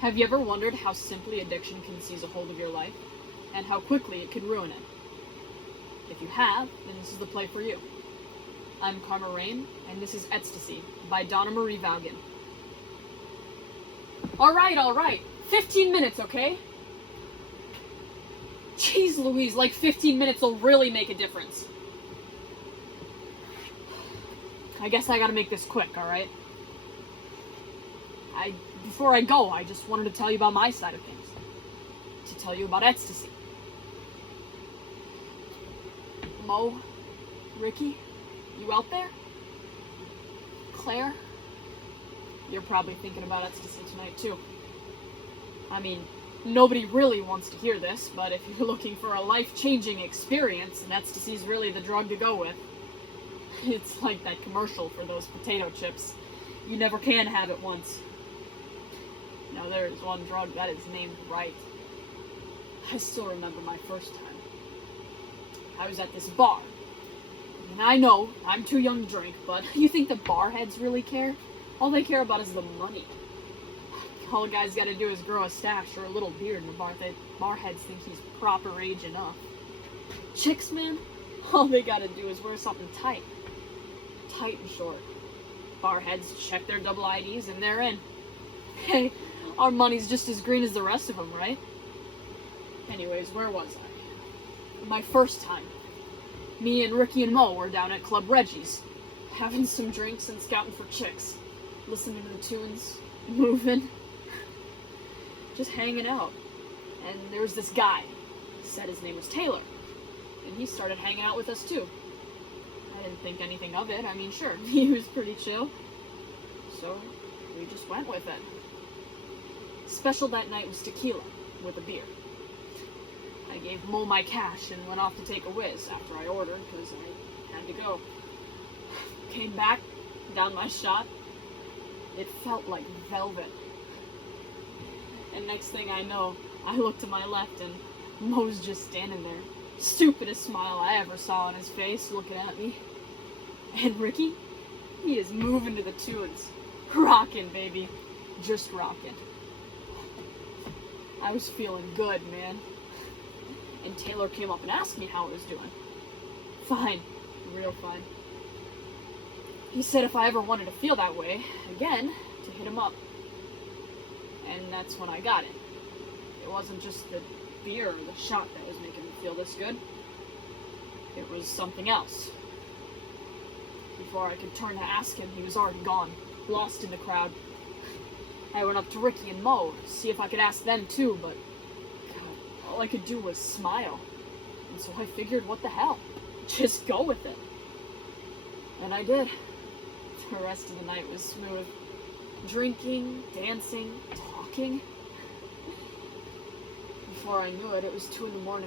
Have you ever wondered how simply addiction can seize a hold of your life, and how quickly it can ruin it? If you have, then this is the play for you. I'm Karma Rain, and this is Ecstasy by Donna Marie Vaughan. Alright. 15 minutes, okay? Jeez Louise, like 15 minutes will really make a difference. I guess I gotta make this quick, alright? Before I go, I just wanted to tell you about my side of things. To tell you about Ecstasy. Mo, Ricky, you out there? Claire? You're probably thinking about Ecstasy tonight, too. I mean, nobody really wants to hear this, but if you're looking for a life-changing experience, then Ecstasy's really the drug to go with. It's like that commercial for those potato chips. You never can have it once. Now there is one drug that is named right. I still remember my first time. I was at this bar. And I know, I'm too young to drink, but you think the bar heads really care? All they care about is the money. All a guy's gotta do is grow a stash or a little beard, and the bar heads think he's proper age enough. Chicks, man, all they gotta do is wear something tight. Tight and short. Bar heads check their double IDs and they're in. Hey, our money's just as green as the rest of them, right? Anyways, where was I? My first time. Me and Ricky and Mo were down at Club Reggie's, having some drinks and scouting for chicks, listening to the tunes, moving, just hanging out. And there was this guy, said his name was Taylor, and he started hanging out with us too. I didn't think anything of it. I mean, sure, he was pretty chill, so we just went with it. Special that night was tequila with a beer. I gave Mo my cash and went off to take a whiz after I ordered because I had to go. Came back, down my shot. It felt like velvet. And next thing I know, I look to my left and Mo's just standing there. Stupidest smile I ever saw on his face looking at me. And Ricky, he is moving to the tunes. Rockin', baby. Just rockin'. I was feeling good, man. And Taylor came up and asked me how I was doing. Fine. Real fine. He said if I ever wanted to feel that way again, to hit him up. And that's when I got it. It wasn't just the beer or the shot that was making me feel this good. It was something else. Before I could turn to ask him, he was already gone, lost in the crowd. I went up to Ricky and Mo to see if I could ask them too, but God, all I could do was smile. And so I figured, what the hell? Just go with it. And I did. The rest of the night was smooth. Drinking, dancing, talking. Before I knew it, it was 2 a.m.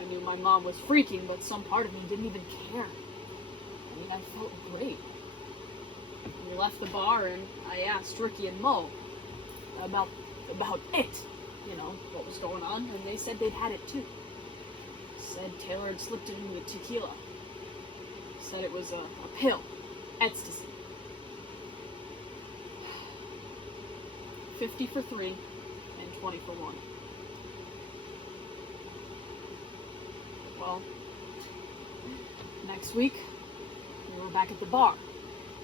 I knew my mom was freaking, but some part of me didn't even care. I mean, I felt great. We left the bar and I asked Ricky and Mo about it, you know, what was going on, and they said they'd had it too. Said Taylor had slipped it in the tequila. Said it was a pill, Ecstasy. 50 for 3 and 20 for 1. Well, next week, we were back at the bar.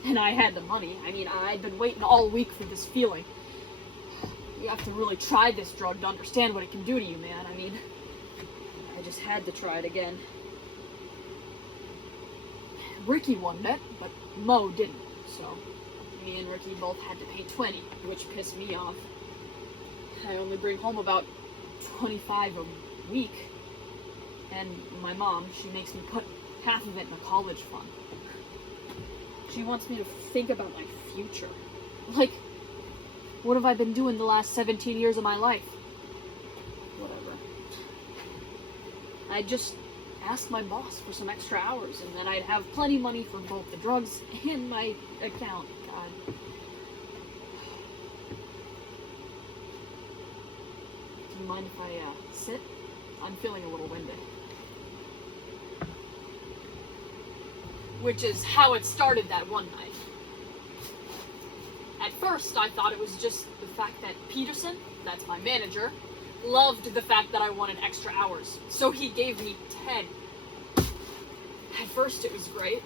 And I had the money. I mean, I'd been waiting all week for this feeling. You have to really try this drug to understand what it can do to you, man. I mean, I just had to try it again. Ricky won it, but Mo didn't. So, me and Ricky both had to pay 20, which pissed me off. I only bring home about 25 a week. And my mom, she makes me put half of it in a college fund. She wants me to think about my future. Like, what have I been doing the last 17 years of my life? Whatever. I just asked my boss for some extra hours, and then I'd have plenty of money for both the drugs and my account. God. Do you mind if I sit? I'm feeling a little winded. Which is how it started that one night. At first, I thought it was just the fact that Peterson, that's my manager, loved the fact that I wanted extra hours, so he gave me 10. At first, it was great.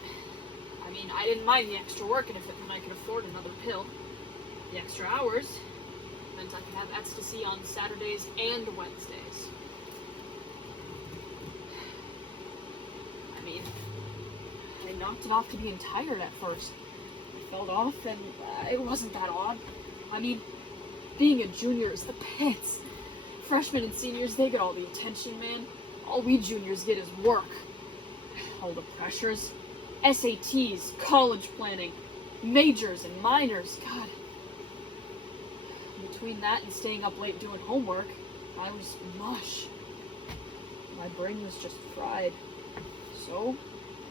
I mean, I didn't mind the extra work, and if it meant I could afford another pill, the extra hours meant I could have Ecstasy on Saturdays and Wednesdays. I mean, I knocked it off to being tired at first. I felt off, and it wasn't that odd. I mean, being a junior is the pits. Freshmen and seniors, they get all the attention, man. All we juniors get is work. All the pressures. SATs, college planning, majors and minors, God. Between that and staying up late doing homework, I was mush. My brain was just fried. So,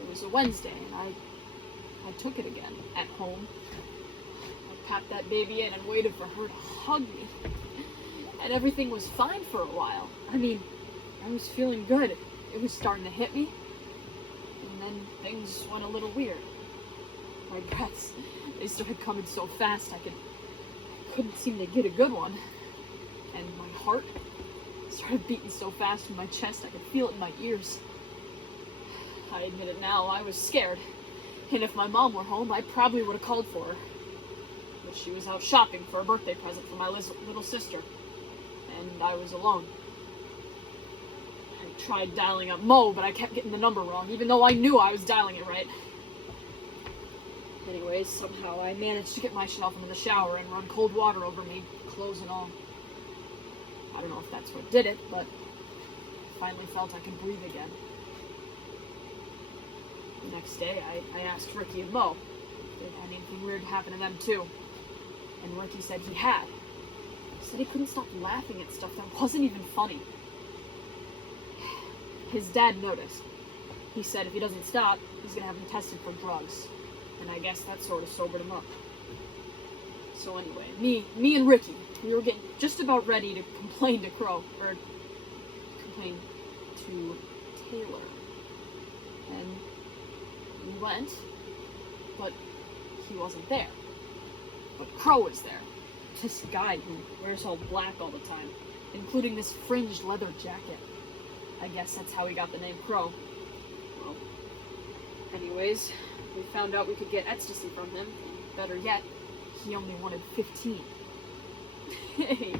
it was a Wednesday, and I took it again, at home. I packed that baby in and waited for her to hug me. And everything was fine for a while. I mean, I was feeling good. It was starting to hit me. And then things went a little weird. My breaths, they started coming so fast I couldn't seem to get a good one. And my heart started beating so fast in my chest I could feel it in my ears. I admit it now, I was scared. And if my mom were home, I probably would have called for her. But she was out shopping for a birthday present for my little sister. And I was alone. I tried dialing up Mo, but I kept getting the number wrong, even though I knew I was dialing it right. Anyways, somehow I managed to get myself into the shower and run cold water over me, clothes and all. I don't know if that's what did it, but I finally felt I could breathe again. The next day, I asked Ricky and Mo if anything weird happened to them too. And Ricky said he had. He said he couldn't stop laughing at stuff that wasn't even funny. His dad noticed. He said if he doesn't stop, he's gonna have him tested for drugs. And I guess that sort of sobered him up. So anyway, me and Ricky, we were getting just about ready to complain to complain to Taylor. And we went, but he wasn't there. But Crow was there. This guy who wears all black all the time, including this fringed leather jacket. I guess that's how he got the name Crow. Well, anyways, we found out we could get Ecstasy from him. Better yet, he only wanted 15. Hey,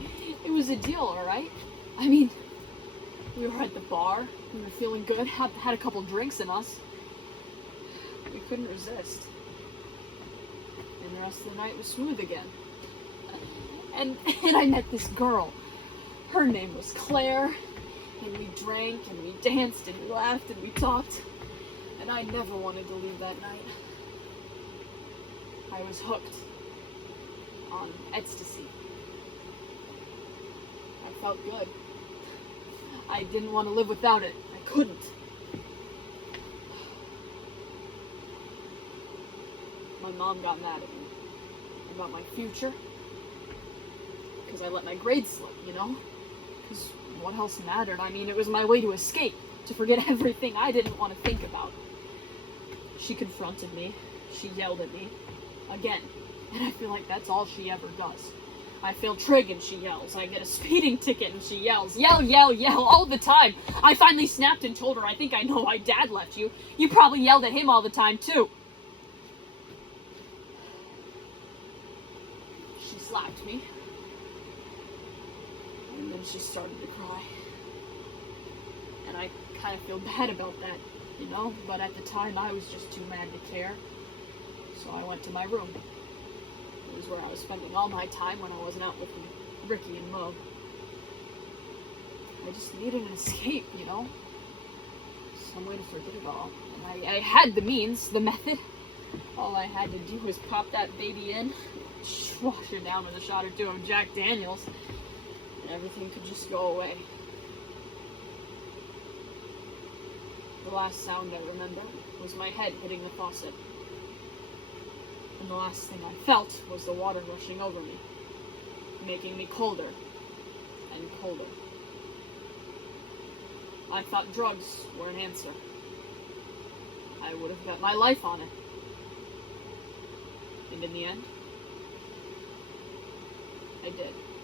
it was a deal, alright? I mean, we were at the bar, we were feeling good, had a couple drinks in us. We couldn't resist. And the rest of the night was smooth again. And I met this girl. Her name was Claire. And we drank, and we danced, and we laughed, and we talked. And I never wanted to leave that night. I was hooked on Ecstasy. I felt good. I didn't want to live without it. I couldn't. My mom got mad at me about my future. Because I let my grades slip, you know? Because what else mattered? I mean, it was my way to escape, to forget everything I didn't want to think about. She confronted me. She yelled at me. Again. And I feel like that's all she ever does. I fail trig and she yells. I get a speeding ticket and she yells. Yell, yell, yell all the time. I finally snapped and told her, I think I know why Dad left you. You probably yelled at him all the time, too. She slapped me. And then she started to cry. And I kind of feel bad about that, you know? But at the time, I was just too mad to care. So I went to my room. It was where I was spending all my time when I wasn't out with Ricky and Mo. I just needed an escape, you know? Some way to forget it all. And I had the means, the method. All I had to do was pop that baby in, wash her down with a shot or two of Jack Daniels, and everything could just go away. The last sound I remember was my head hitting the faucet. And the last thing I felt was the water rushing over me, making me colder and colder. I thought drugs were an answer. I would have bet my life on it. And in the end, I did.